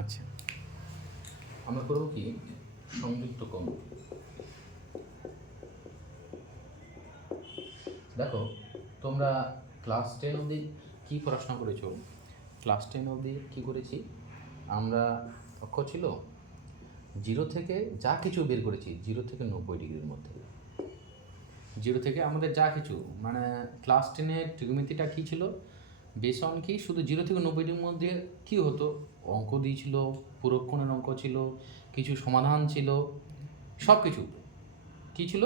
আচ্ছা, আমরা করব কি সংযুক্ত কোণ। দেখো তোমরা ক্লাস 10 অবধি কী পড়াশোনা করেছো? ক্লাস 10 অবধি কী করেছি আমরা? অক্ষ ছিল 0 থেকে যা কিছু বের করেছি 0 থেকে 90 ডিগ্রির মধ্যে। 0 থেকে আমাদের যা কিছু মানে ক্লাস 10-এর ত্রিকোণমিতিটা কী ছিল, বেস অন কি শুধু 0 থেকে 90 ডিগ্রির মধ্যে কী হতো, অঙ্ক দিয়েছিল, পুরক্ষণের অঙ্ক ছিল, কিছু সমাধান ছিল, সব কিছু কী ছিল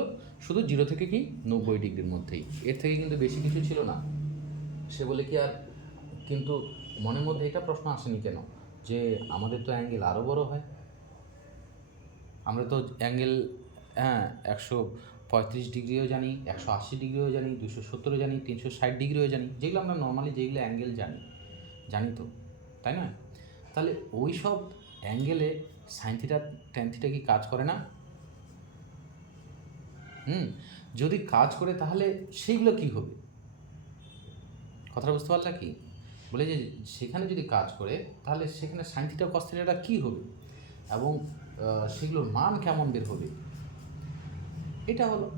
শুধু 0 থেকে কি 90 ডিগ্রির মধ্যেই, এর থেকে কিন্তু বেশি কিছু ছিল না। সে বলে কি আর কিন্তু মনের মধ্যে এটা প্রশ্ন আসেনি কেন যে আমাদের তো অ্যাঙ্গেল আরও বড় হয়, আমরা তো অ্যাঙ্গেল 135 ডিগ্রিও জানি, 180 ডিগ্রিও জানি, 270 জানি, 360 ডিগ্রিও জানি, যেগুলো আমরা নর্মালি যেগুলো অ্যাঙ্গেল জানি তো, তাই না? তাহলে ওই সব অ্যাঙ্গেলে সাইন থিটা ট্যান থিটা কি কাজ করে না? যদি কাজ করে তাহলে সেইগুলো কি হবে? কথাটা বুঝতে পারলা কি? বলে যে সেখানে যদি কাজ করে তাহলে সেখানে সাইন থিটা কস থিটাটা কী হবে এবং সেগুলোর মান কেমন বের হবে, এটা হলো।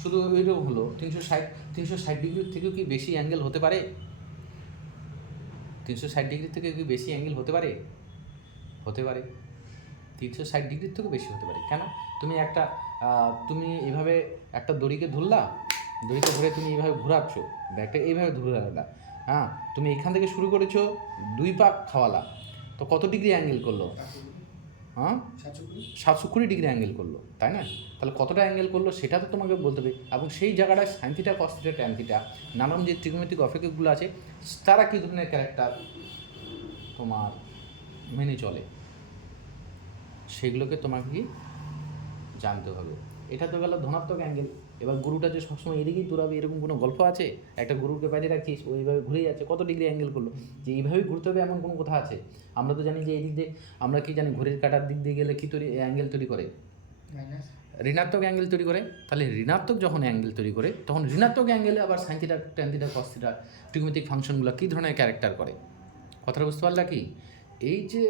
শুধু ওইরকম হলো 360 ডিগ্রির থেকেও কি বেশি অ্যাঙ্গেল হতে পারে? 360 ডিগ্রির থেকে কি বেশি অ্যাঙ্গেল হতে পারে? হতে পারে, 360 ডিগ্রির থেকেও বেশি হতে পারে। কেন? তুমি এভাবে একটা দড়িকে ধরলা, দড়িকে ধরে তুমি এইভাবে ঘোরাচ্ছ, ব্যাগটা এইভাবে ঘোরালা, তুমি এখান থেকে শুরু করেছো, 2 পাক খাওয়ালা, তো কত ডিগ্রি অ্যাঙ্গেল করলো? 720 ডিগ্রি অ্যাঙ্গেল করলো, তাই না? তাহলে কতটা অ্যাঙ্গেল করলো সেটা তো তোমাকে বলতে হবে, এবং সেই জায়গাটায় sine theta cos theta tan theta নানান যে ত্রিকোণমিতিক অপেক্ষকগুলো আছে তারা কী ধরনের ক্যারেক্টার তোমার মেনে চলে, সেগুলোকে তোমাকে কি জানতে হবে। এটা তো গেল ধনাত্মক অ্যাঙ্গেল। এবার গরুটা যে সবসময় এদিকেই দৌড়াবে এরকম কোনো গল্প আছে? একটা গরুকে বাইরে রাখিস, ওইভাবে ঘুরেই যাচ্ছে, কত ডিগ্রি অ্যাঙ্গেল করলো, যে এইভাবেই ঘুরতে হবে এমন কোনো কথা আছে? আমরা তো জানি যে এই দিক দিয়ে আমরা কি জানি ঘড়ির কাটার দিক দিয়ে গেলে কী অ্যাঙ্গেল তৈরি করে? ঋণাত্মক অ্যাঙ্গেল তৈরি করে। তাহলে ঋণাত্মক যখন অ্যাঙ্গেল তৈরি করে তখন ঋণাত্মক অ্যাঙ্গেলে আবার sine theta tan theta cos theta ত্রিকোণমিতিক ফাংশনগুলো কী ধরনের ক্যারেক্টার করে, কথাটা বুঝতে পারলা কি? এই যে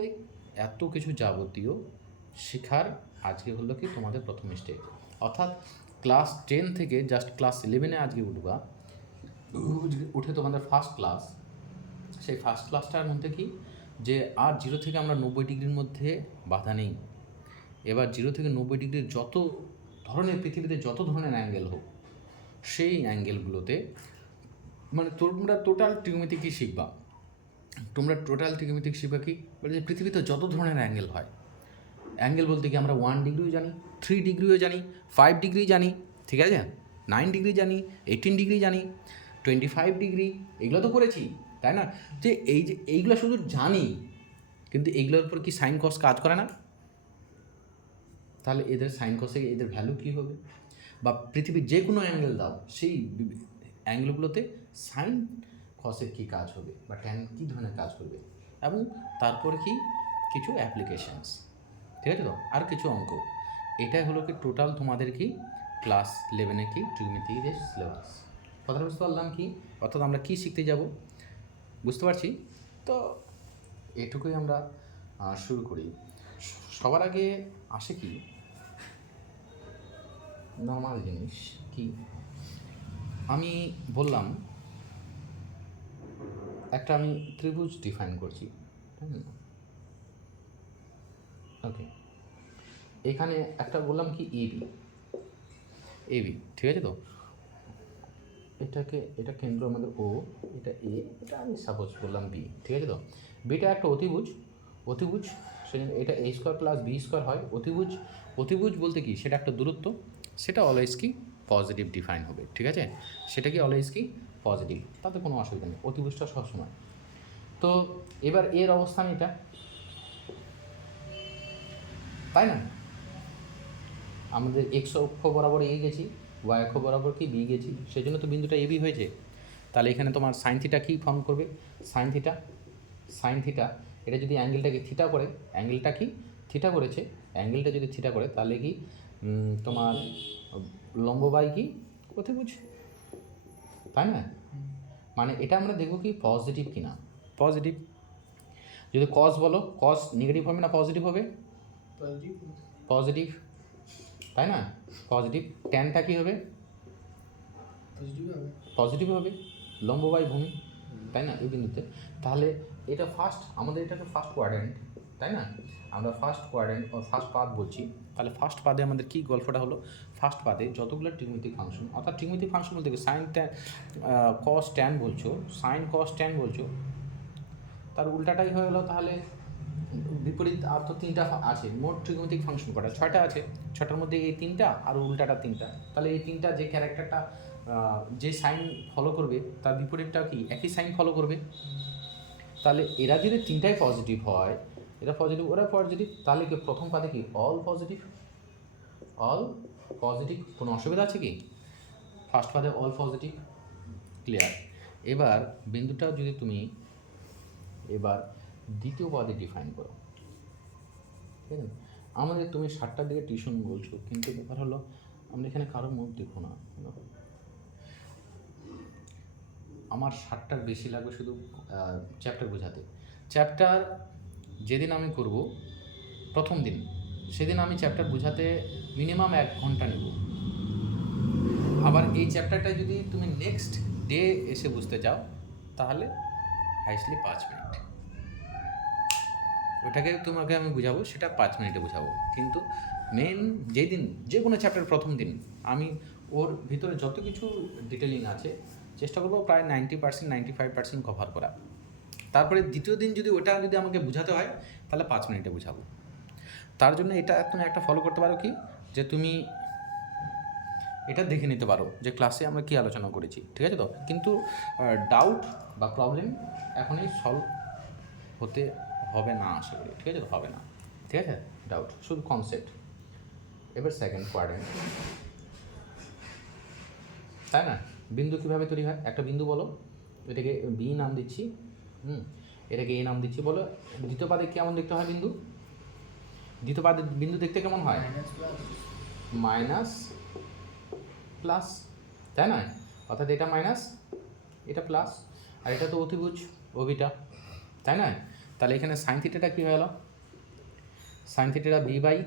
এত কিছু যাবতীয় শেখার আজকে হলো কি তোমাদের প্রথম স্টেপ, অর্থাৎ ক্লাস 10 থেকে জাস্ট ক্লাস 11-এ আজকে উঠবা, উঠে তোমাদের ফার্স্ট ক্লাস, সেই ফার্স্ট ক্লাসটার মধ্যে কি যে আর 0 থেকে আমরা 90 ডিগ্রির মধ্যে বাধা নেই। এবার 0 থেকে 90 ডিগ্রির যত ধরনের পৃথিবীতে যত ধরনের অ্যাঙ্গেল হোক সেই অ্যাঙ্গেলগুলোতে মানে তোমরা টোটাল ত্রিকোণমিতিক কী শিখবা, তোমরা টোটাল ত্রিকোণমিতিক শিখবা কি বলে যে পৃথিবীতে যত ধরনের অ্যাঙ্গেল হয়, অ্যাঙ্গেল বলতে কি আমরা 1 ডিগ্রিও জানি, 3 ডিগ্রিও জানি, 5 ডিগ্রি জানি, ঠিক আছে, 9 ডিগ্রি জানি, 18 ডিগ্রি জানি, 25 ডিগ্রি, এগুলো তো করেছি, তাই না? যে এইগুলো শুধু জানি, কিন্তু এইগুলোর উপর কি সাইন কস কাজ করে না? তাহলে এদের সাইন কসে এদের ভ্যালু কী হবে? বা পৃথিবীর যে কোনো অ্যাঙ্গেল দাও, সেই অ্যাঙ্গেলগুলোতে সাইন কসের কী কাজ হবে বা ট্যান কী ধরনের কাজ করবে, এবং তারপরে কি কিছু অ্যাপ্লিকেশানস, ঠিক আছে তো, আর কিছু অঙ্ক। এটাই হলো কি টোটাল তোমাদের কি ক্লাস 11-এ কি ত্রিকোণমিতিকের সিলেবাস। কথা বুঝতে পারলাম কি? অর্থাৎ আমরা কী শিখতে যাব বুঝতে পারছি তো, এটুকুই আমরা শুরু করি। সবার আগে আসে কি নর্মাল জিনিস কি, আমি বললাম একটা আমি ত্রিভুজ ডিফাইন করছি, ওকে, এখানে একটা বললাম কি এবি, ঠিক আছে তো, এটা কেন্দ্র আমাদের ও, এটা এ, এটা আমি সাপোজ বললাম বি, ঠিক আছে তো। বিটা একটা অতিভুজ সেজন্য এটা এ স্কোয়ার প্লাস বি স্কোয়ার হয়। অতিভুজ বলতে কি সেটা একটা দূরত্ব, সেটা অলওয়েজ কি পজিটিভ ডিফাইন হবে, ঠিক আছে, সেটা কি অলওয়েজ কি পজিটিভ, তাতে কোনো অসুবিধা নেই, অতিভুজটা সবসময়। তো এবার এর অবস্থান এটা, তাই না? আমাদের এক্স অক্ষ বরাবর এ গেছি, ওয়াই অক্ষ বরাবর কি বি গেছি, সেই জন্য তো বিন্দুটা এবি হয়েছে। তাহলে এখানে তোমার সাইন থিটা কী ফর্ম করবে? সাইন থিটা এটা যদি অ্যাঙ্গেলটাকে থিটা করে, অ্যাঙ্গেলটা কি থিটা করেছে, অ্যাঙ্গেলটা যদি থিটা করে তাহলে কি তোমার লম্ব বাই কি অতিভুজ, তাই না? মানে এটা আমরা দেখব কি পজিটিভ কি না, পজিটিভ। যদি কস বলো, কস নেগেটিভ হবে না পজিটিভ হবে? পজিটিভ। পজিটিভ, তাই না? পজিটিভ। ট্যানটা কী হবে? পজিটিভ হবে। পজিটিভ হবে, লম্ব বাই ভূমি, তাই না, এই বিন্দুতে। তাহলে এটা ফার্স্ট, আমাদের এটাকে ফার্স্ট কোয়াড্র্যান্ট, তাই না? আমরা ফার্স্ট কোয়াড্র্যান্ট ও ফার্স্ট পাদ বলছি। তাহলে ফার্স্ট পাদে আমাদের কী গল্পটা হলো? ফার্স্ট পাদে যতগুলো ট্রিগোনোমেট্রিক ফাংশন, অর্থাৎ ট্রিগোনোমেট্রিক ফাংশন বলতে কি, সাইন ট্যান কস ট্যান বলছো, সাইন কস ট্যান বলছো, তার উল্টাটাই হয়ে গেলো। তাহলে বিপরীত আর তো তিনটা আছে, মোট ট্রিগোনোমেট্রিক ফাংশন কটা? 6টা আছে। 6টার মধ্যে এই তিনটা আর উল্টাটা তিনটা। তাহলে এই তিনটা যে ক্যারেক্টারটা যে সাইন ফলো করবে তার বিপরীতটা কি একই সাইন ফলো করবে। তাহলে এরা যদি তিনটাই পজিটিভ হয়, এরা পজিটিভ ওরা পজিটিভ, তাহলে কি প্রথম পাদে কি অল পজিটিভ? অল পজিটিভ, কোনো অসুবিধা আছে কি? ফার্স্ট পাদে অল পজিটিভ, ক্লিয়ার। এবার বিন্দুটা যদি তুমি এবার দ্বিতীয় পাদে ডিফাইন করো, ঠিক আছে? আমাদের তুমি 7টার দিকে টিউশন বলছো, কিন্তু ব্যাপার হলো আমরা এখানে কারোর মুখ দেখো না। আমার 7টার বেশি লাগবে শুধু চ্যাপ্টার বোঝাতে। চ্যাপ্টার যেদিন আমি করব প্রথম দিন, সেদিন আমি চ্যাপ্টার বোঝাতে মিনিমাম 1 ঘন্টা নেব। আবার এই চ্যাপ্টারটা যদি তুমি নেক্সট ডে এসে বুঝতে চাও, তাহলে হাইস্টলি 5 মিনিট। ওটাকে তোমাকে আমি বুঝাবো, সেটা 5 মিনিটে বুঝাবো। কিন্তু মেন যেদিন, যে কোনো চ্যাপ্টার প্রথম দিন আমি ওর ভিতরে যত কিছু ডিটেলিং আছে চেষ্টা করবো প্রায় 90% 95% কভার করা। তারপরে দ্বিতীয় দিন যদি ওটা যদি আমাকে বোঝাতে হয়, তাহলে 5 মিনিটে বোঝাবো। তার জন্য এটা তুমি একটা ফলো করতে পারো কি, যে তুমি এটা দেখে নিতে পারো যে ক্লাসে আমরা কী আলোচনা করেছি, ঠিক আছে তো? কিন্তু ডাউট বা প্রবলেম এখনই সলভ হতে হবে না আশা করি, ঠিক আছে তো? হবে না, ঠিক আছে? ডাউট শুধু কনসেপ্ট। এবার সেকেন্ড কোয়াড্র্যান্ট, তাই না? বিন্দু কীভাবে তৈরি হয়? একটা বিন্দু বলো, এটাকে বি নাম দিচ্ছি, এটাকে এ নাম দিচ্ছি। বলো দ্বিতীয় পাদে কেমন দেখতে হয় বিন্দু? দ্বিতীয় পাদে বিন্দু দেখতে কেমন হয়? মাইনাস প্লাস, তাই না? অর্থাৎ এটা মাইনাস, এটা প্লাস, আর এটা তো অতিভুজ ওবিটা, তাই না? তাহলে এখানে সাইন থিটাটা কী হয়ে গেল? সাইন থিটাটা বি বাই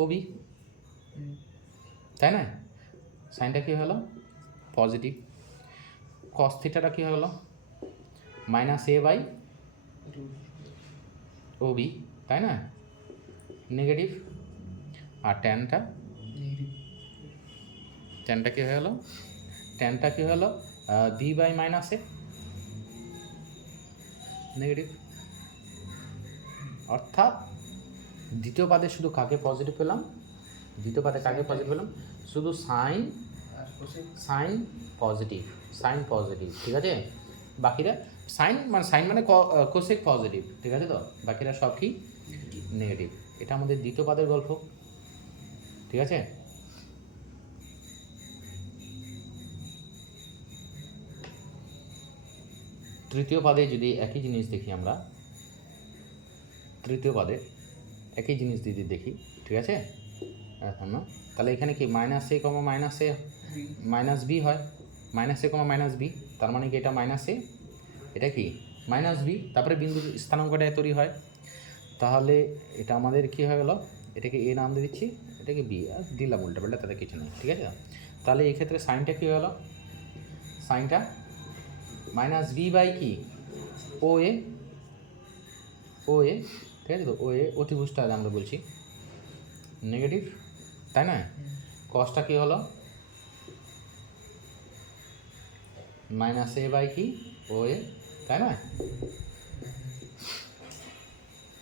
ও বি, তাই না? সাইনটা কী হলো? পজিটিভ। কস থিটাটা কী হয়ে গেল? Minus A by O B, তাই না? নেগেটিভ। আর ট্যানটা, ট্যানটা কী হয়ে গেল? ট্যানটা কী হলো? B by minus A, negative. অর্থাৎ দ্বিতীয় পাদে শুধু কাকে পজিটিভ পেলাম? দ্বিতীয় পাদে কাকে পজিটিভ পেলাম? শুধু sine, sine positive, sine positive, ঠিক আছে? বাকিরা সাইন মানে কোসেক পজিটিভ, ঠিক আছে তো? বাকিরা সব কি নেগেটিভ। এটা আমাদের দ্বিতীয় পাদের গল্প, ঠিক আছে? তৃতীয় পাদে যদি একই জিনিস দেখি আমরা, তৃতীয় পাদে একই জিনিস যদি দেখি, ঠিক আছে? এখন না, তাহলে এখানে কি মাইনাস এ কমা মাইনাস এ মাইনাস বি হয়, মাইনাস এ কমা মাইনাস বি, তার মানে কি এটা মাইনাস এ, এটা কি মাইনাস বি, তারপরে বিন্দু স্থানাঙ্কটা তৈরি হয়। তাহলে এটা আমাদের কী হয়ে গেল? এটাকে এ নাম দিয়ে দিচ্ছি, এটাকে বি, আর দিলাম উল্টাপাল্টা, তাদের কিছু নেই, ঠিক আছে? তাহলে এই ক্ষেত্রে সাইনটা কী হয়ে গেল? সাইনটা মাইনাস বি বাই কি ও এ, ও এ, ঠিক আছে তো? ও এ অতিভুজটা আমরা বলছি নেগেটিভ, তাই না? কসটা কী হলো? মাইনাস এ বাই কি ও এ, তাই না?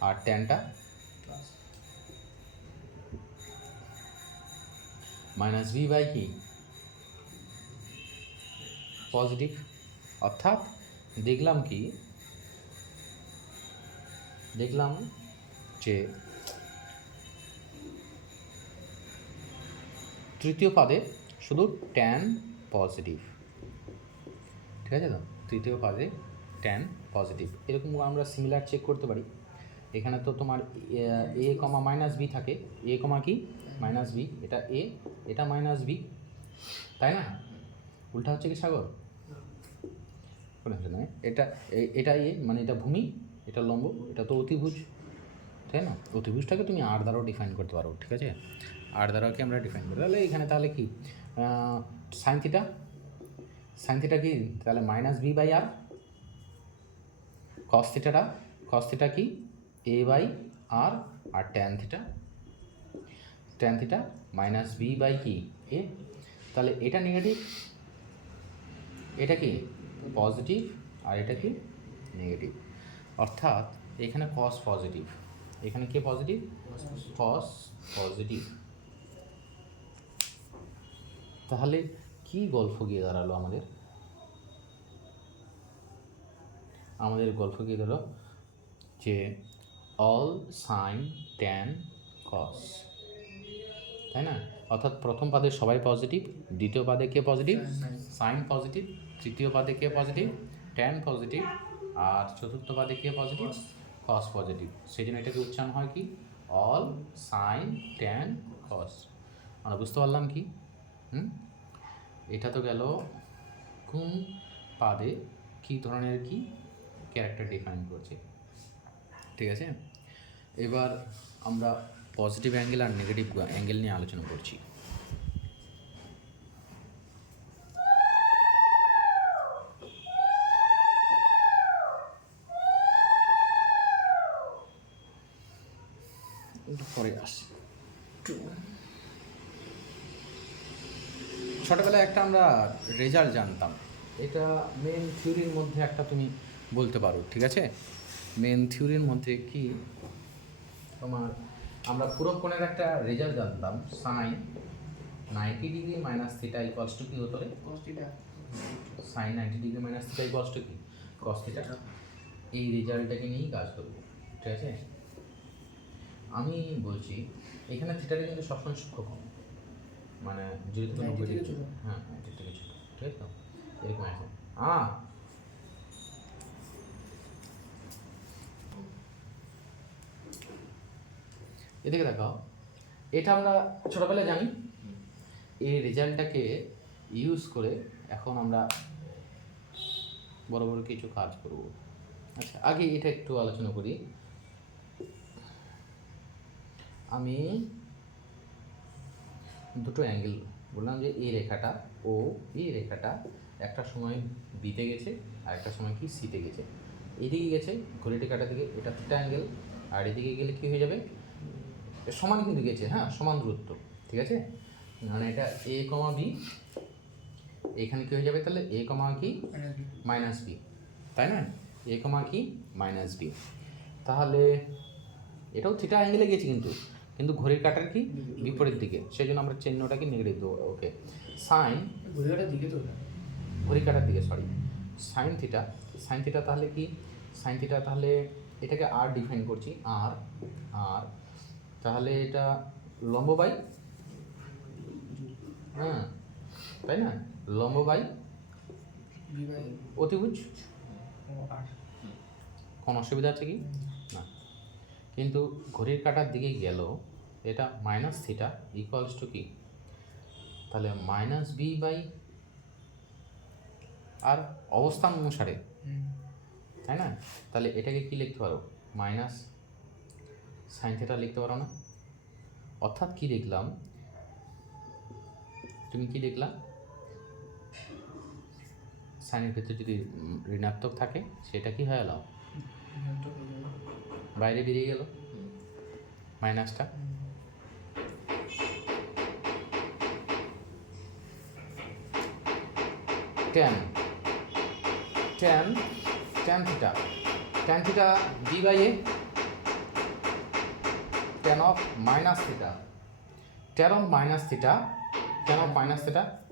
আর ট্যানটা মাইনাস বি বাই কি পজিটিভ। অর্থাৎ দেখলাম কি, দেখলাম যে তৃতীয় পাদে শুধু ট্যান পজিটিভ, ঠিক আছে তো? তৃতীয় পাদে ট্যান পজিটিভ। এরকম আমরা সিমিলার চেক করতে পারি। এখানে তো তোমার এ কমা মাইনাস বি থাকে, এ কমা কি মাইনাস বি, এটা এ, এটা মাইনাস বি, তাই না? উল্টা হচ্ছে কি সাগর? এটা এটা এ মানে এটা ভূমি, এটা লম্ব, এটা তো অতিভুজ, তাই না? অতিভুজটাকে তুমি আর দ্বারাও ডিফাইন করতে পারো, ঠিক আছে? আর দ্বারাও কি আমরা ডিফাইন করি, তাহলে এখানে তাহলে কি সাইন থিটা, সাইন থিটা কি তাহলে minus B by R, cos theta কি এ বাই আর, আর tan theta minus B by কি এ। তাহলে এটা নেগেটিভ, এটা কি পজিটিভ, আর এটা কি নেগেটিভ, অর্থাৎ এখানে কস পজিটিভ, এখানে কে পজিটিভ, কস পজিটিভ। তাহলে কি গল্প গিয়ে দাঁড়ালো আমাদের গল্প গিয়ে দাঁড়ালো যে অল সাইন ট্যান কস, তাই না? অর্থাৎ প্রথম পাদে সবাই পজিটিভ, দ্বিতীয় পাদে কে পজিটিভ, সাইন পজিটিভ, তৃতীয় পাদে কে পজিটিভ, ট্যান পজিটিভ, আর চতুর্থ পাদে কে পজিটিভ, কস পজিটিভ। সেই জন্য এটাকে উচ্চারণ হয় কি অল সাইন ট্যান কস। আমরা বুঝতে পারলাম কি? এটা তো গেল কোন পাদে কী ধরনের কি ক্যারেক্টার ডিফাইন করছে, ঠিক আছে? এবার আমরা পজিটিভ অ্যাঙ্গেল আর নেগেটিভ অ্যাঙ্গেল নিয়ে আলোচনা করছি। পরে আসছি। ছোটোবেলায় একটা আমরা রেজাল্ট জানতাম, এটা মেন থিওরির মধ্যে একটা তুমি বলতে পারো, ঠিক আছে? মেন থিওরির মধ্যে কি তোমার আমরা পুরো কোণের একটা রেজাল্ট জানতাম, sine 90 degree minus theta equals to কি হতো রে? Sine 90 degree minus theta equals to কি কস থিটা। এই রেজাল্টটাকে নিয়েই কাজ করবো, ঠিক আছে? আমি বলছি এখানে থিটাটা কিন্তু সবসময় সূক্ষ্ম, মানে যদি তুমি 90 ডিগ্রি, হ্যাঁ 90 থেকে ছোটো, ঠিক আছে? তো এরকম আছে এদিকে দেখাও, এটা আমরা ছোটোবেলায় জানি। এই রেজাল্টটাকে ইউজ করে এখন আমরা বড় বড় কিছু কাজ করব। আচ্ছা, আগে এটা একটু আলোচনা করি। আমি দুটো অ্যাঙ্গেল বললাম যে এই রেখাটা ও এই রেখাটা একটা সময় বিতে গেছে আর একটা সময় কি সিতে গেছে। এদিকে গেছে ঘড়িটি কাটা দিকে, এটা থিটা অ্যাঙ্গেল, আর এদিকে গেলে কী হয়ে যাবে, সমান কিন্তু গেছে, হ্যাঁ সমান দূরত্ব, ঠিক আছে? মানে এটা এ কমা বি, এখানে কী হয়ে যাবে তাহলে এ কমা কি মাইনাস বি, তাই না? এ কমা কি মাইনাস বি। তাহলে এটাও থিটা অ্যাঙ্গেলে গেছে কিন্তু কিন্তু ঘড়ির কাটার কি বিপরীত দিকে, সেই জন্য আমরা চিহ্নটাকে নেগেটিভ দেবো। ওকে, সাইন ঘড়ি কাটার দিকে, সরি, সাইন থিটা তাহলে কি সাইন থিটা, তাহলে এটাকে আর ডিফাইন করছি আর, তাহলে এটা লম্ব বাই, হ্যাঁ তাই না, লম্ব বাই অতিভুজ। কোনো অসুবিধা আছে কি না? কিন্তু ঘড়ির কাটার দিকে গেল এটা মাইনাস থিটা ইকুয়ালস টু কি, তাহলে মাইনাস বি বাই আর অবস্থান অনুসারে, তাই না? তাহলে এটাকে কি লিখতে পারো, মাইনাস সাইন থিটা লিখতে পারো না? অর্থাৎ কি দেখলাম, তুমি কি দেখলা, সাইনের ক্ষেত্রে যদি ঋণাত্মক থাকে সেটা কি হয়ে গেল, বাইরে বেরিয়ে গেল মাইনাসটা। Tan theta B by A, tan of minus theta,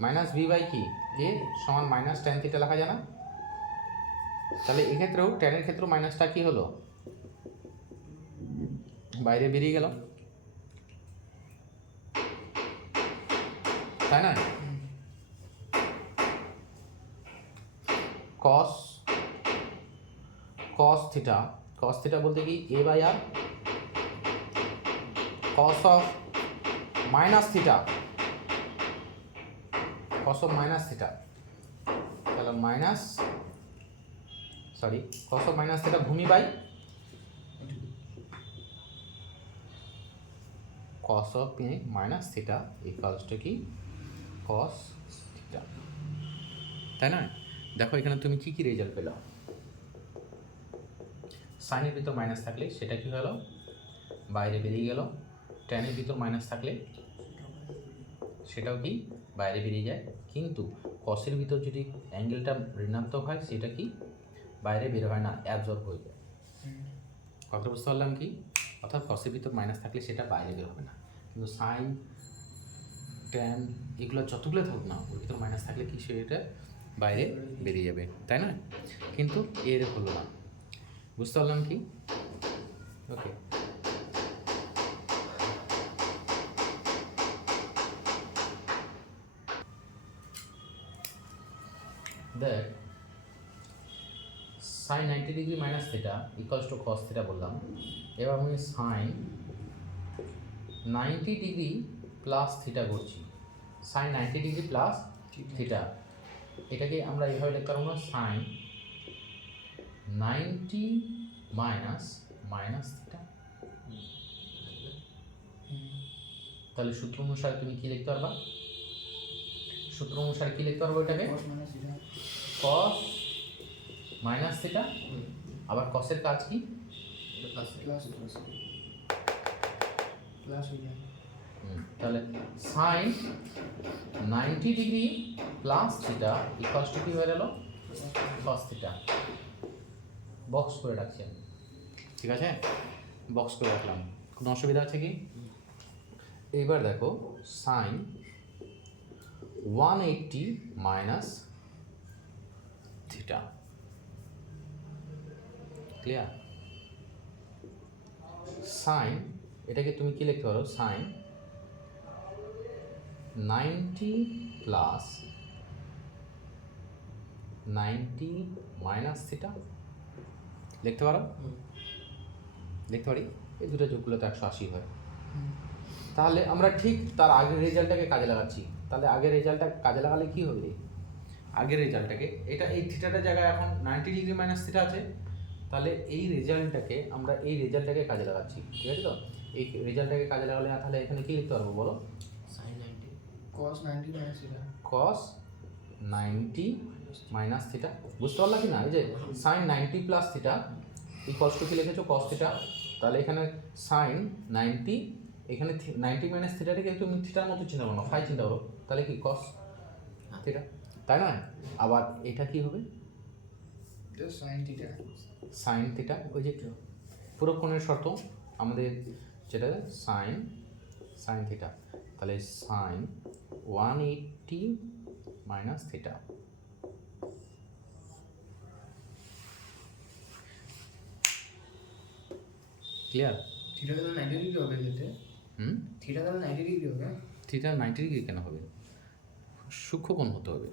minus B by কি এ সমান মাইনাস ট্যান থিটা লেখা যায় না? তাহলে এক্ষেত্রেও ট্যানের ক্ষেত্রেও মাইনাসটা কি হলো, বাইরে বেরিয়ে গেল, তাই না? কস থিটা বলতে কি A by R, cos of minus theta, তাহলে কস অফ মাইনাস থিটা ভূমি by cos of pi minus theta equals to কি কস থিটা, তাই না? দেখো এখানে তুমি কি কি রেজাল্ট পেলাম। সাইনের ভিতর মাইনাস থাকলে সেটা কি হলো, বাইরে বেরিয়ে গেল। ট্যানের ভিতর মাইনাস থাকলে সেটাও কি বাইরে বেরিয়ে যায়। কিন্তু কসের ভিতর যদি অ্যাঙ্গেলটা ঋণাত্মক হয় সেটা কি বাইরে বের হয় না, অ্যাবজর্ব হয়ে যায়। কথা বুঝতে পারলাম কি? অর্থাৎ কসের ভিতর মাইনাস থাকলে সেটা বাইরে বের হবে না, কিন্তু সাইন ট্যান এগুলো যতগুলো থাকুক না ওর ভিতর মাইনাস থাকলে কি সেটা বাইরে বেরিয়ে যাবে, তাই না? কিন্তু এর হলো না। বুঝতে পারলাম কি? ওকে, দেখ sine 90 degree minus theta equals to cos theta বললাম। এবার আমি সাইন 90 ডিগ্রি প্লাস থিটা করছি। সাইন 90 ডিগ্রি প্লাস থিটা, এটাকে আমরা এইভাবে লিখতে পারবো না, সাইন 90 মাইনাস মাইনাস থিটা। তাহলে সূত্র অনুসারে তুমি কি লিখতে পারবা? সূত্র অনুসারে কি লিখতে পারবো এটাকে? Cos minus theta. আবার কসের কাজ কি? তাহলে sine 90 degree plus theta equals to কি হয়ে গেল? Cos theta. বক্স করে রাখছি আমি, ঠিক আছে? বক্স করে রাখলাম, কোনো অসুবিধা আছে কি? এইবার দেখো sine 180 minus theta, clear? Sine এটাকে তুমি কি লিখতে পারো? সাইন 90 প্লাস 90 মাইনাস থিটা লিখতে পারো? লিখতে পারি। এই দুটো যোগগুলো তো 180 হয়। তাহলে আমরা ঠিক তার আগের রেজাল্টটাকে কাজে লাগাচ্ছি। তাহলে আগের রেজাল্টটা কাজে লাগালে কি হবে? আগের রেজাল্টটাকে, এটা এই থিটাটার জায়গায় এখন 90 ডিগ্রি মাইনাস থিটা আছে, তাহলে এই রেজাল্টটাকে আমরা এই রেজাল্টটাকে কাজে লাগাচ্ছি, ঠিক আছে তো? এই রেজাল্টটাকে কাজে লাগালে তাহলে এখানে কি লিখতে পারবো বলো? sin 90 cos 90 minus theta cos 90 minus theta. বুঝতে পারলা কি না? এই যে sine 90 plus theta equals to কি লিখেছো? cos theta. তাহলে এখানে সাইন 90, এখানে 90 মাইনাস থিটাটাকে তুমি থিটার মতো চিন্তা করো না, ফাই চিন্তা করো, তাহলে কি cos থিটা, তাই না? আবার এটা কি হবে? just sin theta sine theta, ওই যে পুরো কোণের শর্ত আমাদের যেটা সাইন থিটা। তাহলে sine 180 minus theta, clear? theta তাহলে 90 ডিগ্রি হবে যেতে। theta তাহলে 90 ডিগ্রি হবে। থিটা 90 ডিগ্রি কেন হবে? সূক্ষ্ম কোণ হতে হবে।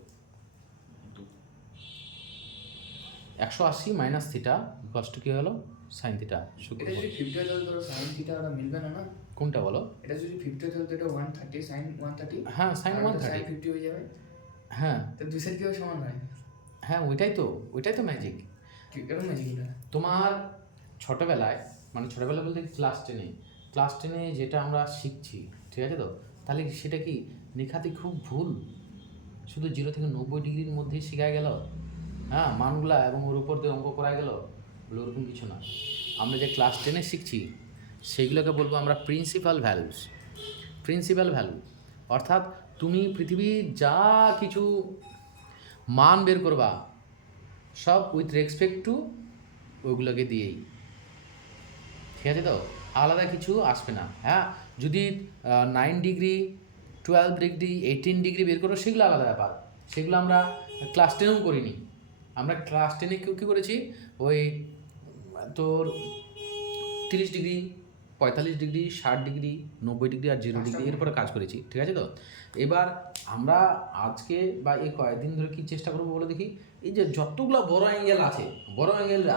180 মাইনাস থিটা ইকুয়ালস টু কি হলো? Sine theta. সূক্ষ্ম এটা কোণ। যদি 50 হয় তাহলে ধরো sin theta ওটা মিলবে না না? কোনটা বলো? এটা যদি 50 হয় তাহলে তো এটা 130 sin 130। হ্যাঁ সাইন আর এটা sin 130। 50 হয়ে যাবে। হ্যাঁ তো দুই সাইড কিভাবে সমান হয়? হ্যাঁ ওইটাই তো ম্যাজিক। কি কেমন ম্যাজিক এটা? তোমার ছোটোবেলায়, মানে ছোটোবেলা বলতে ক্লাস টেনে যেটা আমরা শিখছি, ঠিক আছে তো? তাহলে সেটা কি নেখাতে খুব ভুল, শুধু 0 থেকে 90 ডিগ্রির মধ্যেই শেখা গেল, হ্যাঁ মানগুলা এবং ওর উপর দিয়ে অঙ্ক করা গেল, বলে ওরকম কিছু না। আমরা যে ক্লাস 10-এ শিখছি সেইগুলোকে বলবো আমরা প্রিন্সিপাল ভ্যালু। অর্থাৎ তুমি পৃথিবীর যা কিছু মান বের করবা সব উইথ রেসপেক্ট টু ওইগুলোকে দিয়েই, ঠিক আছে তো? আলাদা কিছু আসবে না। হ্যাঁ যদি 9 ডিগ্রি 12 ডিগ্রি 18 ডিগ্রি বের করো সেগুলো আলাদা ব্যাপার, সেগুলো আমরা ক্লাস 10-এও করিনি। আমরা ক্লাস 10-এ কী করেছি? ওই তোর 30 ডিগ্রি 45 ডিগ্রি 60 ডিগ্রি 90 ডিগ্রি আর 0 ডিগ্রি এর উপরে কাজ করেছি, ঠিক আছে তো? এবার আমরা আজকে বা এই কয়েকদিন ধরে কি চেষ্টা করবো বলে দেখি, এই যে যতগুলো বড় অ্যাঙ্গেল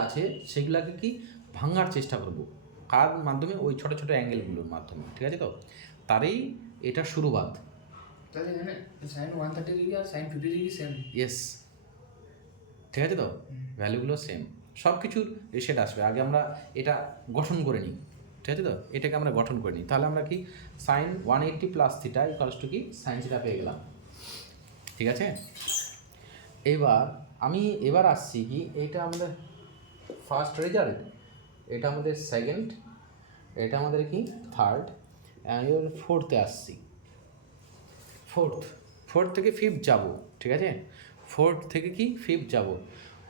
আছে সেগুলোকে কি ভাঙার চেষ্টা করব। কার মাধ্যমে? ওই ছোটো ছোটো অ্যাঙ্গেলগুলোর মাধ্যমে, ঠিক আছে তো? তারই এটা শুরুবাত। তাহলে এখানে sin 130 ডিগ্রি আর sin 50 ডিগ্রি সেম। ইয়েস, ঠিক আছে তো? ভ্যালুগুলো সেম, সব কিছুর রেশেট আসবে। আগে আমরা এটা গঠন করে নিই, ঠিক আছে তো, এটাকে আমরা গঠন করে নিই। তাহলে আমরা কি sine 180 plus theta equals to কি সাইন থিটা পেয়ে গেলাম। ঠিক আছে, এবার আসছি কি, এটা আমাদের ফার্স্ট রেজাল্ট, এটা আমাদের সেকেন্ড, এটা আমাদের কি থার্ড, এবার ফোর্থে আসছি। ফোর্থ থেকে ফিফথ যাব। ঠিক আছে, ফোর্থ থেকে কি ফিফথ যাব।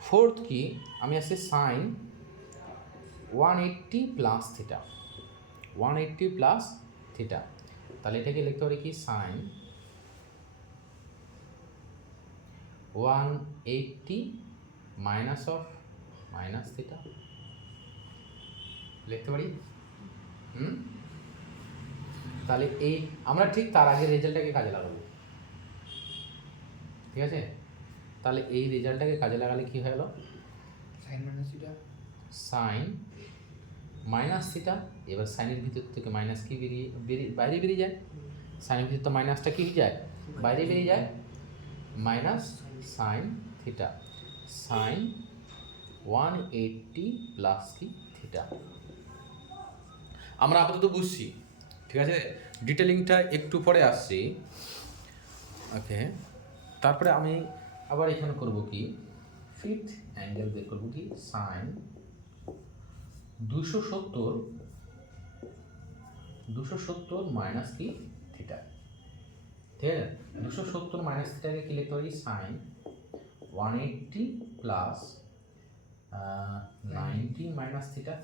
ফোর্থ কি আমি আসছি sine 180 plus theta, 180 plus theta. তাহলে এটাকে লিখতে পারি কি sine 180 minus of minus theta লিখতে পারি। তাহলে এই আমরা ঠিক তার আগে রেজাল্টটাকে কাজে লাগাবো। ঠিক আছে, তাহলে এই রেজাল্টটাকে কাজে লাগালে কি হয়ে গেল, sine minus theta, sine minus theta. এবার সাইনের ভিতর থেকে মাইনাস কি বাইরে বেরিয়ে যায়, সাইনের ভিতর তো মাইনাসটা কি হয়ে যায়, বাইরে বেরিয়ে যায়, minus sine theta, sine 180 plus কি থিটা। আমরা আপাতত বুঝছি। ঠিক আছে, ডিটেলিংটা একটু পরে আসছি। ওকে, তারপরে আমি আবার এখানে করব কি ফিফথ অ্যাঙ্গেল বের করবো কি সাইন 270 মাইনাস কি থিটা। ঠিক আছে, 270 মাইনাস থিটাকে কি লিখতে পারি সাইন 180 প্লাস 90 মাইনাস থিটা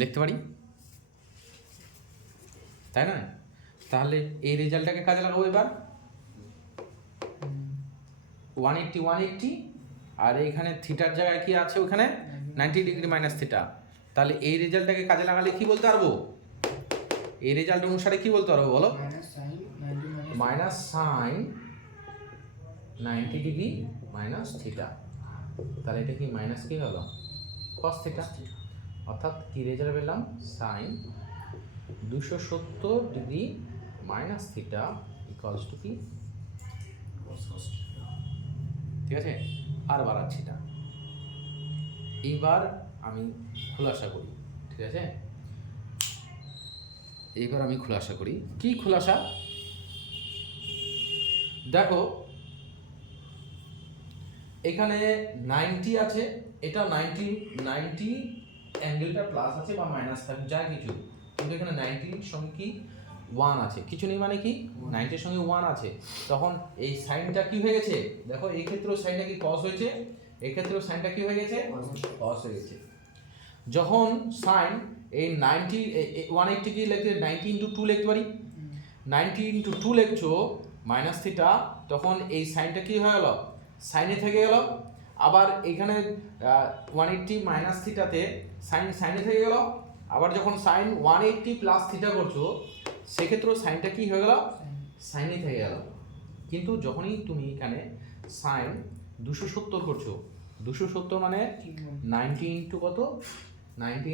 লিখতে পারি, তাই না? তাহলে এই রেজাল্টটাকে কাজে লাগাবো এবার 180 আর এখানে থিটার জায়গায় কি আছে ওখানে 90 ডিগ্রি মাইনাস থিটা। তাহলে এই রেজাল্টটাকে কাজে লাগালে কি বলতে পারবো, এই রেজাল্ট অনুসারে কি বলতে পারবো বলো, minus sine 90 degree minus theta. তাহলে এটা কি মাইনাস কি হলো কস থিটা, অর্থাৎ কি রেজাল্ট পেলাম sine 270 degree minus theta equals to কি, ঠিক আছে। আর বাড়াচ্ছি না, এইবার আমি খোলাসা করি। ঠিক আছে, এইবার আমি খোলাসা করি। কি খোলাসা, দেখো এখানে 90 আছে, এটা 90 অ্যাঙ্গেলটা প্লাস আছে বা মাইনাস থাকে যা কিছু, কিন্তু এখানে 90 সঙ্গে কি 1 আছে, কিছু নেই মানে কি 90 সঙ্গে 1 আছে, তখন এই সাইনটা কি হয়ে গেছে, দেখো এই ক্ষেত্রেও সাইনটা কি কস হয়েছে, এই ক্ষেত্রেও সাইনটা কি হয়ে গেছে কস হয়ে গেছে। যখন সাইন এই 90 180 কি লিখতে 90 ইন্টু 2 লিখতে পারি, 90 ইন্টু 2 লিখছো মাইনাস থিটা, তখন এই সাইনটা কি হয়ে গেল সাইনে থেকে গেল। আবার এখানে 180 মাইনাস থিটাতে সাইনে থেকে গেল। আবার যখন সাইন 180 প্লাস থিটা করছো সেক্ষেত্রেও সাইনটা কি হয়ে গেল সাইনে থেকে গেল। কিন্তু যখনই তুমি এখানে সাইন 270 করছো, 270 মানে 90 ইন্টু কত, 90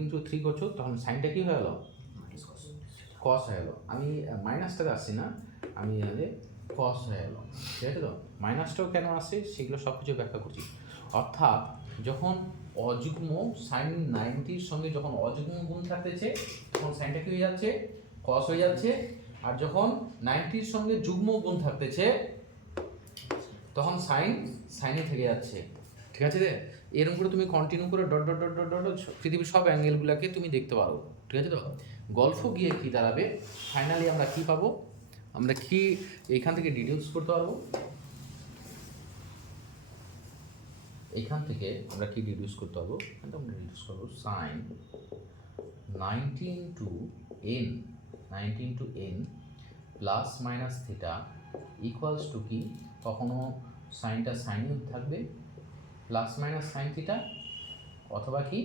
ইন্টু 3 করছো, তখন সাইনটা কি হয়ে গেল কস হয়ে গেল। আমি মাইনাসটাতে আসছি না, আমি কস হয়ে গেল। ঠিক আছে তো, মাইনাসটাও কেন আসছে সেগুলো সব কিছু ব্যাখ্যা করছি। অর্থাৎ যখন অযুগ্ম সাইন 90-র সঙ্গে যখন অযুগ্ম গুণ থাকতেছে তখন সাইনটা কি হয়ে যাচ্ছে কস হয়ে যাচ্ছে, আর যখন 90-র সঙ্গে যুগ্ম গুণ থাকতেছে তখন সাইনে থেকে যাচ্ছে। ঠিক আছে, এরকম করে তুমি কন্টিনিউ করে dot dot dot dot dot পৃথিবীর সব অ্যাঙ্গেলগুলোকে তুমি দেখতে পারো। ঠিক আছে তো, গল্প গিয়ে কি দাঁড়াবে, ফাইনালি আমরা কি পাবো, আমরা কি এইখান থেকে ডিডিউস করতে পারবো, এইখান থেকে আমরা কি ডিডিউস করতে পারবো, এখান থেকে আমরা ডিডিউস করবো sine 90 into n plus minus theta equals to কি, কখনো সাইনটা সাইনেও থাকবে প্লাস মাইনাস সাইন থিটা, অথবা কি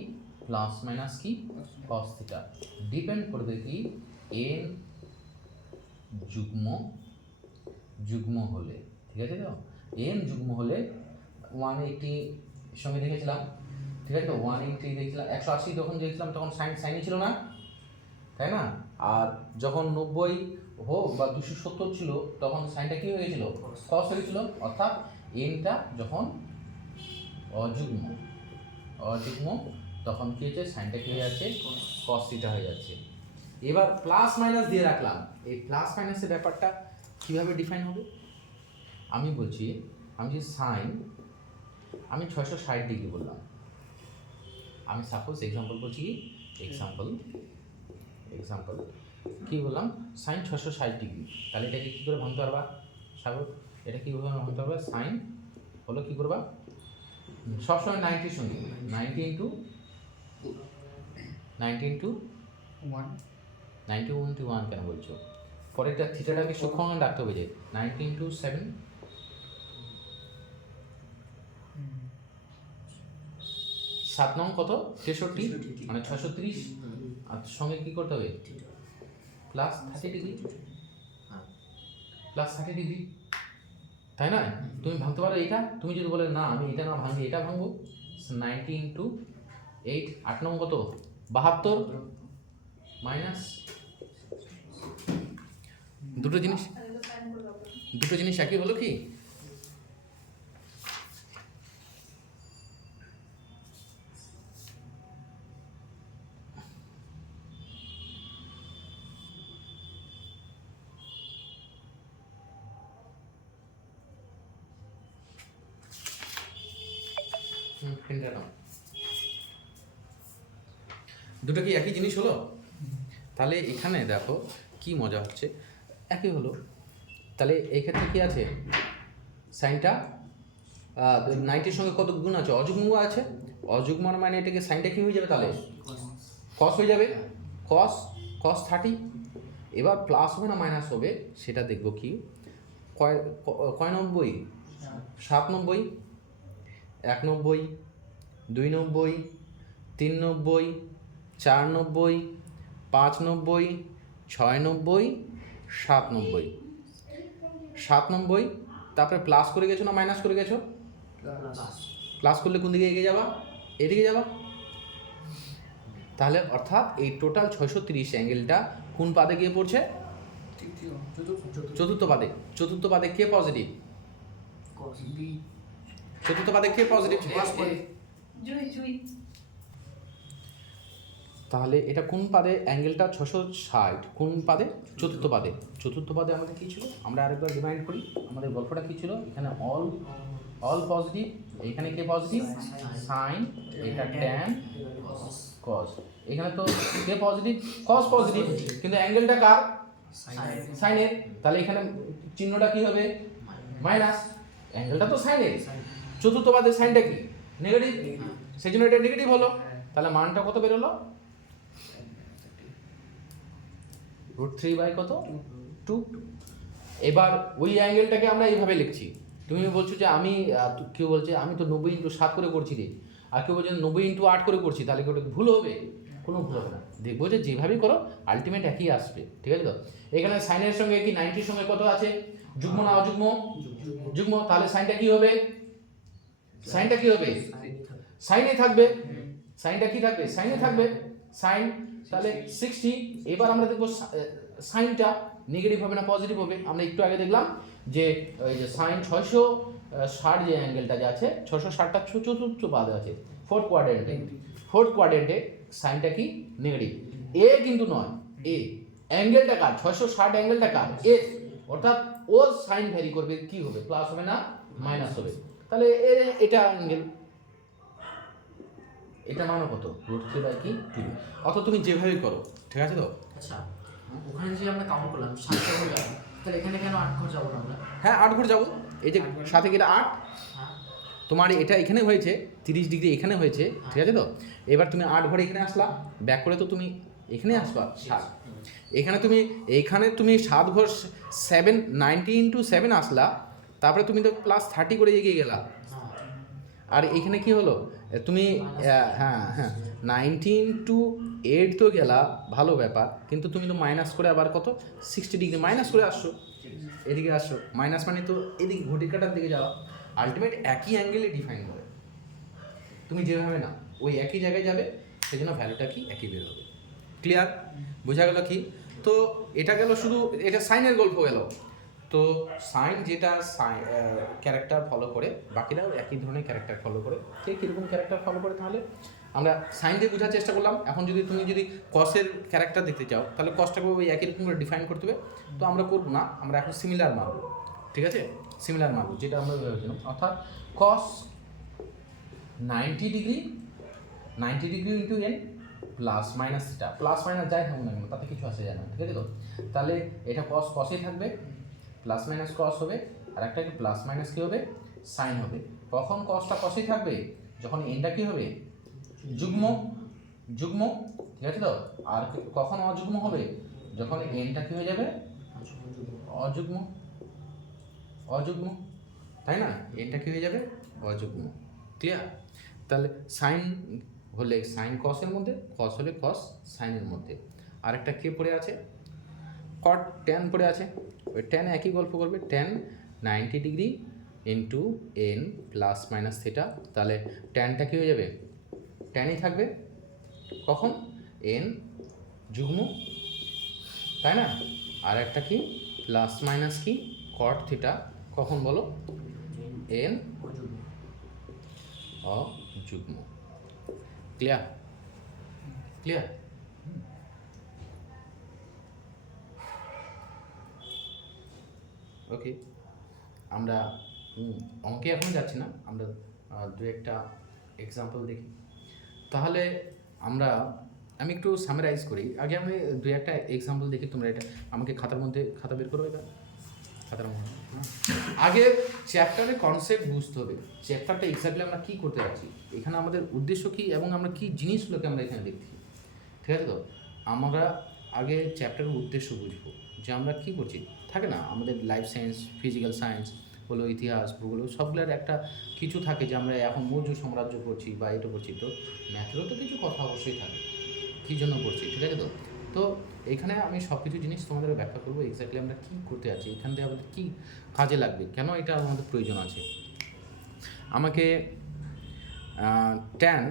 প্লাস মাইনাস কি কস থিটা, ডিপেন্ড করবে কি n যুগ্ম হলে। ঠিক আছে তো, n যুগ্ম হলে 180 সঙ্গে দেখেছিলাম, ঠিক আছে তো 180 দেখছিলাম, 180 যখন দেখছিলাম তখন সাইনে ছিল না, তাই না? আর যখন 90 হোক বা 270 ছিল তখন সাইনটা কি হয়ে গেছিল কস হয়ে গেছিল। অর্থাৎ এনটা যখন অযুগ্ম অযুগ্ম তখন কি হচ্ছে সাইনটা কি হয়ে যাচ্ছে cos থিটা হয়ে যাচ্ছে। এবার প্লাস মাইনাস দিয়ে রাখলাম, এই প্লাস মাইনাসের ব্যাপারটা কিভাবে ডিফাইন হবে আমি বলছি, আমি যে সাইন আমি 660 ডিগ্রি বললাম, আমি সাপোজ এক্সাম্পল বলছি কি এক্সাম্পল কি বললাম সাইন 660 ডিগ্রি, তাহলে এটাকে কী করে ভাঙতে পারবা সাগর, এটা কীভাবে ভাঙতে পারবা, সাইন হলো কী করবা সবসময় 90 সঙ্গে 90 ইন্টু 1 কেন বলছো, পরেরটা থিটাটাকে সূক্ষ্ম রাখতে হবে যে 90 ইন্টু 7 7 নং কত 63 মানে 630, আর সঙ্গে কী করতে হবে প্লাস 30 ডিগ্রি, প্লাস 30 ডিগ্রি, তাই না? তুমি ভাঙতে পারো এটা, তুমি যদি বলে না আমি এটা না ভাঙি এটা ভাঙবো, 90 ইন্টু 8 8 নং কত 72 মাইনাস দুটো জিনিস একই হলো কি, দুটো কি একই জিনিস হলো? তাহলে এখানে দেখো কি মজা হচ্ছে, একই হলো। তাহলে এই ক্ষেত্রে কি আছে সাইনটা 90-র সঙ্গে কত গুণ আছে অযুগ্ম আছে, অযুগ্ম মানে এটাকে সাইনটা কি হয়ে যাবে তাহলে কস হয়ে যাবে, কস 30, এবার প্লাস হবে না মাইনাস হবে সেটা দেখবো কি কয় 90 97 91 92 93 94 95 96 97 97, তারপরে প্লাস করে গেছো না মাইনাস করে গেছো, প্লাস করলে কোন দিকে এগিয়ে যাবা, এদিকে যাবা, তাহলে অর্থাৎ এই টোটাল 630 অ্যাঙ্গেলটা কোন পাদে গিয়ে পড়ছে, চতুর্থ পাদে কে পজিটিভ, চতুর্থ পাদে কে পজিটিভ, তাহলে এটা কোন পাদে অ্যাঙ্গেলটা 660 কোন পাদে, চতুর্থ পাদে আমাদের কী ছিল, আমরা আরেকবার রিমাইন্ড করি আমাদের গল্পটা কী ছিল, এখানে অল পজিটিভ, এখানে কে পজিটিভ সাইন, এটা ট্যান কস, এখানে তো কে পজিটিভ কস পজিটিভ, কিন্তু অ্যাঙ্গেলটা কার সাইনের, তাহলে এখানে চিহ্নটা কি হবে মাইনাস, অ্যাঙ্গেলটা তো সাইনের, চতুর্থ পাদের সাইনটা কি নেগেটিভ, সেই জন্য এটা নেগেটিভ হলো, তাহলে মানটা কত বেরোলো √3 বাই কত 2। এবার ওই অ্যাঙ্গেলটাকে আমরা এইভাবে লিখছি, তুমি বলছো যে আমি কেউ বলছে আমি তো 90 ইন্টু 7 করে করছি রে, আর কেউ বলছে 90 ইন্টু 8 করে করছি, তাহলে কি ওটা ভুল হবে, কোনো ভুল হবে না, দেখবো যে যেভাবেই করো আলটিমেট একই আসবে, ঠিক আছে তো। এখানে সাইনের সঙ্গে কি 90-র সঙ্গে কত আছে যুগ্ম না অযুগ্ম, যুগ্ম, তাহলে সাইনটা কি হবে সাইনে থাকবে, সাইনটা কি থাকবে সাইনে থাকবে সাইন, তাহলে 60। এবার আমরা দেখবো সাইনটা নেগেটিভ হবে না পজিটিভ হবে, আমরা একটু আগে দেখলাম যে ওই যে সাইন 660 যে অ্যাঙ্গেলটা যে আছে 660টা চতুর্থ পাদে আছে, ফোর্থ কোয়াড্রেন্টে সাইনটা কি নেগেটিভ, এ কিন্তু নয়, এ অ্যাঙ্গেলটা কার 660 অ্যাঙ্গেলটা কার এ, অর্থাৎ ও সাইন ভ্যারি করবে, কি হবে প্লাস হবে না মাইনাস হবে, তাহলে এটা অ্যাঙ্গেল, এটা মানো কত √3 বাই কি 2, অর্থাৎ তুমি যেভাবেই করো ঠিক আছে তো। আচ্ছা ওখানে যে আমরা কাউন্ট করলাম 7 ঘর যাব, তাহলে এখানে কেন 8 ঘর যাব না আমরা, হ্যাঁ 8 ঘর যাবো, এই যে সাথে গেলে 8, তোমার এটা এখানে হয়েছে 30 ডিগ্রি এখানে হয়েছে, ঠিক আছে তো। এবার তুমি 8 ঘরে এখানে আসলা, ব্যাক করে তো তুমি এখানে আসবা 7, এখানে তুমি 7 ঘর 90 ইন্টু 7 আসলা, তারপরে তুমি তো প্লাস 30 করে এগিয়ে গেলা, আর এখানে কি হলো তুমি হ্যাঁ 90 ইন্টু 8 তো গেলা ভালো ব্যাপার, কিন্তু তুমি তো মাইনাস করে আবার কত 60 ডিগ্রি মাইনাস করে আসছো, এদিকে আসছো, মাইনাস মানে তো এদিকে ঘটির কাটার দিকে যাওয়া, আলটিমেট একই অ্যাঙ্গেলে ডিফাইন করে, তুমি যেভাবে না ওই একই জায়গায় যাবে, সেই জন্য ভ্যালুটা কি একই বের হবে, ক্লিয়ার বোঝা গেল কি। তো এটা গেল শুধু এটা সাইনের গল্প গেল, তো সাইন যেটা ক্যারেক্টার ফলো করে, বাকিরাও একই ধরনের ক্যারেক্টার ফলো করে। কে কীরকম ক্যারেক্টার ফলো করে তাহলে আমরা সাইন দিয়ে বোঝার চেষ্টা করলাম। এখন যদি তুমি যদি কসের ক্যারেক্টার দেখতে চাও তাহলে কসটাকে ওই একই রকম করে ডিফাইন করতে হবে। তো আমরা করবো না, আমরা এখন সিমিলার মানব, ঠিক আছে? সিমিলার মানব যেটা আমরা ভেবেছিলাম, অর্থাৎ কস 90 degree into N plus minus theta, plus minus যাই থাকুক না কেন তাতে কিছু আসে যায় না, ঠিক আছে? তো তাহলে এটা কসেই থাকবে, প্লাস মাইনাস কস হবে, আর একটা কি প্লাস মাইনাস কী হবে, সাইন হবে। কখন কসটা কসেই থাকবে, যখন এনটা কী হবে, যুগ্ম, ঠিক আছে তো? আর কখন অযুগ্ম হবে, যখন এনটা কী হয়ে যাবে, অযুগ্ম, তাই না? এনটা কী হয়ে যাবে, অযুগ্ম। ক্লিয়ার? তাহলে সাইন হলে সাইন কসের মধ্যে, কস হলে কস সাইনের মধ্যে। আরেকটা কে পড়ে আছে, কট ট্যান পড়ে আছে। ওই ট্যান একই গল্প করবে, tan 90 degree into N plus minus theta. তাহলে ট্যানটা কী হয়ে যাবে, ট্যানই থাকবে, কখন এন যুগ্ম, তাই না? আর একটা কি প্লাস মাইনাস কি কট থিটা, কখন বলো, এন অযুগ্ম। ক্লিয়ার? ওকে, আমরা অঙ্কে এখন যাচ্ছি না, আমরা দু একটা এক্সাম্পল দেখি। তাহলে আমি একটু সামারাইজ করি। আগে আমি দু একটা এক্সাম্পল দেখি, তোমরা এটা আমাকে খাতা বের করো, এবার খাতার মধ্যে। আগে চ্যাপ্টারের কনসেপ্ট বুঝতে হবে, চ্যাপ্টারটা এক্স্যাক্টলি আমরা কী করতে যাচ্ছি, এখানে আমাদের উদ্দেশ্য কী এবং আমরা কী জিনিসগুলোকে আমরা এখানে দেখছি, ঠিক আছে? তো আমরা আগে চ্যাপ্টারের উদ্দেশ্য বুঝবো, যে আমরা কী করছি। থাকে না আমাদের লাইফ সায়েন্স, ফিজিক্যাল সায়েন্স হলো, ইতিহাস, ভূগোল, সবগুলোর একটা কিছু থাকে যে আমরা এখন মৌর্য সাম্রাজ্য করছি বা এটা করছি। তো ম্যাথেরও তো কিছু কথা অবশ্যই থাকে, কী জন্য করছি, ঠিক আছে? তো এইখানে আমি সব কিছু জিনিস তোমাদের ব্যাখ্যা করবো, এক্স্যাক্টলি আমরা কী করতে যাচ্ছি, এখান থেকে আমাদের কী কাজে লাগবে, কেন এটা আমাদের প্রয়োজন আছে। আমাকে ট্যান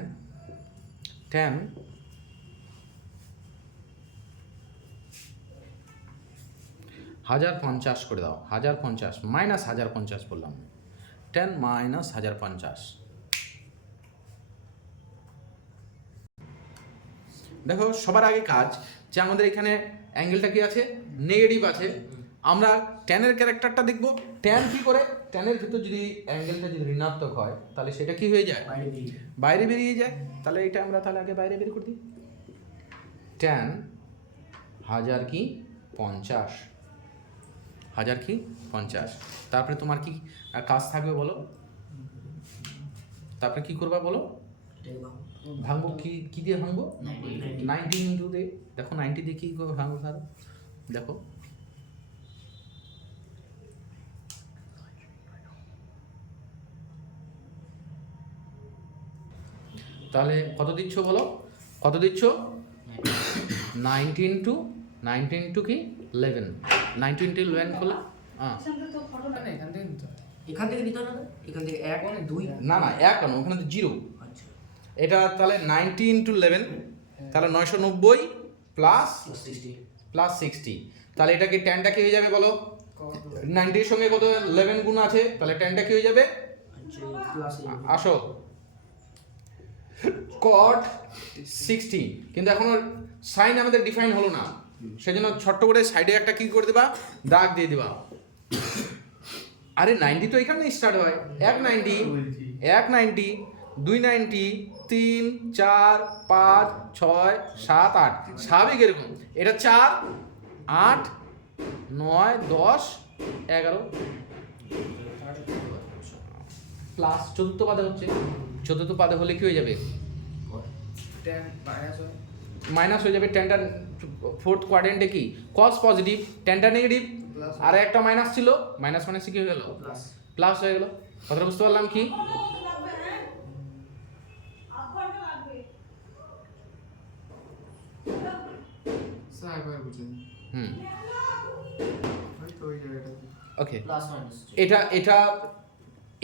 1050 করে দাও, 1050 মাইনাস 1050 বললাম, 10 মাইনাস 1050। দেখো সবার আগে কাজ যে আমাদের এখানে অ্যাঙ্গেলটা কি আছে, নেগেটিভ আছে। আমরা ট্যানের ক্যারেক্টারটা দেখব, ট্যান কি করে, ট্যানের ভিতর যদি অ্যাঙ্গেলটা যদি ঋণাত্মক হয় তাহলে সেটা কি হয়ে যায়, বাইরে বেরিয়ে যায়। তাহলে এটা আমরা তাহলে আগে বাইরে বের করে দিই, ট্যান 1050, তারপরে তোমার কি কাজ থাকবে বলো, তারপরে কি করবা বলো, ভাঙবো, কি দিয়ে ভাঙবো, 90 ইন্টু দিয়ে। দেখো 90 দিয়ে কী করে ভাঙবো, তাহলে দেখো তাহলে কত দিচ্ছ বলো, কত দিচ্ছ, 90 ইন্টু কি 11, 90 ইন্টু 11 করলে এখান থেকে নিতে হবে, এখান থেকে 1 মানে 2 না 1 কেন, ওখানে তো 0। আচ্ছা, এটা তাহলে 90 ইন্টু 11, তাহলে 990 প্লাস 60। তাহলে এটা কি ট্যানটা কি হয়ে যাবে বলো, 90 এর সঙ্গে কত 11 গুণ আছে, তাহলে ট্যানটা কি হয়ে যাবে, আসো কট 60। কিন্তু এখন সাইন আমাদের ডিফাইন হলো না, সেজন্য ছোট্ট করে সাইডে একটা কি করে দেবা, দাগ দিয়ে দেবা। আরে 90 তো এখানে স্টার্ট হয়, 190, 290, 3, 4, 5, 6, 7, 8, স্বাভাবিক এরকম। এটা 4, 8, 9, 10, 11 প্লাস চতুর্থ পাদে হচ্ছে, চতুর্থ পাদে হলে কি হয়ে যাবে, মাইনাস হয়ে যাবে। টেনটা ফোর্থ কোয়াড্রেন্টে কি কস পজিটিভ, টেনটা নেগেটিভ, আর একটা মাইনাস ছিল, মাইনাস মাইনাস কি হয়ে গেল, প্লাস হয়ে গেল। কথাটা বুঝতে পারলাম কি, ওকে। এটা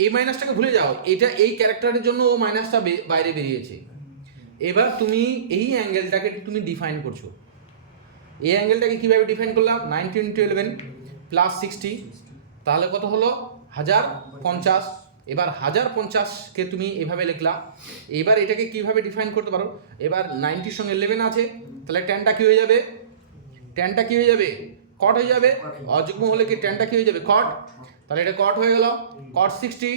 এই মাইনাসটাকে ভুলে যাও, এটা এই ক্যারেক্টারের জন্য ও মাইনাসটা বাইরে বেরিয়েছে। এবার তুমি এই অ্যাঙ্গেলটাকে তুমি ডিফাইন করছো, এই অ্যাঙ্গেলটাকে কীভাবে ডিফাইন করলাম, 90 ইন্টু 11 প্লাস 60 তাহলে কত হলো 1050। এবার 1050কে তুমি এভাবে লিখলা। এবার এটাকে কিভাবে ডিফাইন করতে পারো, এবার 90 সঙ্গে 11 আছে, তাহলে টেনটা কি হয়ে যাবে, টেনটা কি হয়ে যাবে, কট হয়ে যাবে। অযুগ্ম হলে কি টেনটা কি হয়ে যাবে, কট। তাহলে এটা কট হয়ে গেল, কট 60।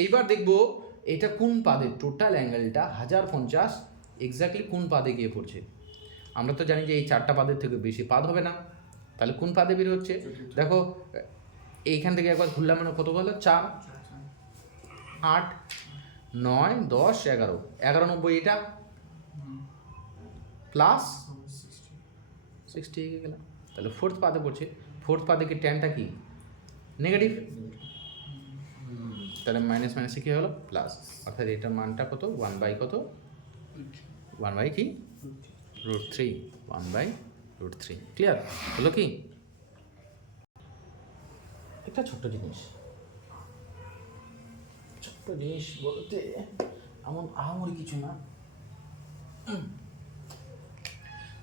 এইবার দেখবো এটা কোন পাদে, টোটাল অ্যাঙ্গেলটা 1050 এক্স্যাক্টলি কোন পাদে গিয়ে পড়ছে। আমরা তো জানি যে এই 4টা পাদের থেকে বেশি পাদ হবে না, তাহলে কোন পাদে বের হচ্ছে। দেখো এইখান থেকে একবার ঘুরলাম মানে কত হলো, 4, 8, 9, 10, 11, 1190 এটা প্লাস 60 এগিয়ে গেলাম, তাহলে ফোর্থ পাদে পড়ছে। ফোর্থ পাদে কি টেনটা কি নেগেটিভ, তাহলে মাইনাস মাইনাসে কী হলো প্লাস, অর্থাৎ এটার মানটা কত 1 বাই কত, 1 বাই কি √3, 1 বাই √3। ক্লিয়ার হলো কি। একটা ছোট্ট জিনিস বলতে এমন আহামরি কিছু না।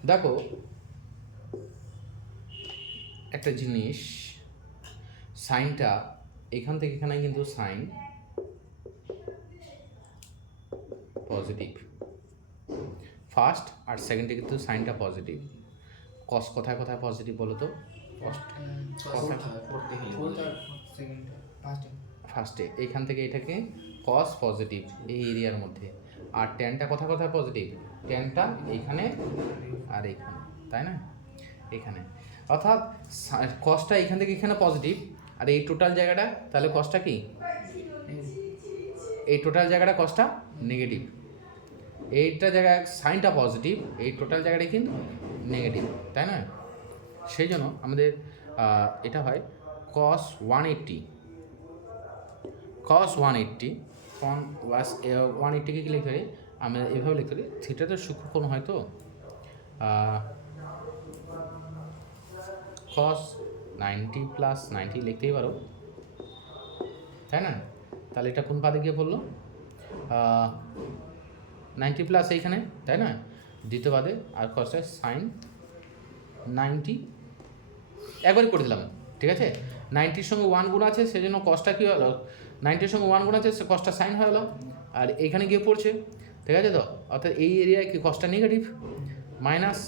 দেখো একটা জিনিস, সাইনটা এখান থেকে এখানে কিন্তু সাইন পজিটিভ, ফার্স্ট আর সেকেন্ডে কিন্তু সাইনটা পজিটিভ। কস কোথায় কোথায় পজিটিভ বলো তো, ফার্স্টে এইখান থেকে এটাকে কস পজিটিভ এই এরিয়ার মধ্যে, আর টেনটা কোথায় কোথায় পজিটিভ, টেনটা এইখানে আর এইখানে, তাই না, এখানে। অর্থাৎ কসটা এখান থেকে এখানে পজিটিভ, আর এই টোটাল জায়গাটা তাহলে কসটা কি, এই টোটাল জায়গাটা কসটা নেগেটিভ, এইটা জায়গায় সাইনটা পজিটিভ, এই টোটাল জায়গাটা কিন্তু নেগেটিভ, তাই না। সেই জন্য আমাদের এটা হয় cos 180, cos 180 180কে কি লিখতে পারি আমরা এভাবে লিখতে পারি, থিটাতে সূক্ষ্মকোণ হয় তো cos 90 প্লাস 90 লিখতেই পারো, তাই না। তাহলে এটা কোন পাদে গিয়ে পড়লো, 90 প্লাস এইখানে, তাই না, দ্বিতীয় পাদে, আর কসটা সাইন 90 একবারই করে দিলাম, ঠিক আছে। 90-র সঙ্গে 1 গুণ আছে, সেজন্য কসটা কী হলো, 90-র সঙ্গে 1 গুণ আছে, সে কসটা সাইন হয়ে গেলো, আর এখানে গিয়ে পড়ছে, ঠিক আছে তো। অর্থাৎ এই এরিয়ায় কি কসটা নেগেটিভ, মাইনাস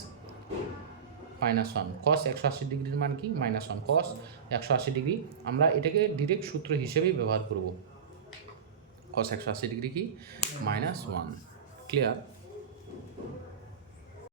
1 কস 180 ডিগ্রির মান কি -1 কস 180 ডিগ্রি। আমরা এটাকে ডিরেক্ট সূত্র হিসেবেই ব্যবহার করব, কস 180 ডিগ্রি কি -1। ক্লিয়ার।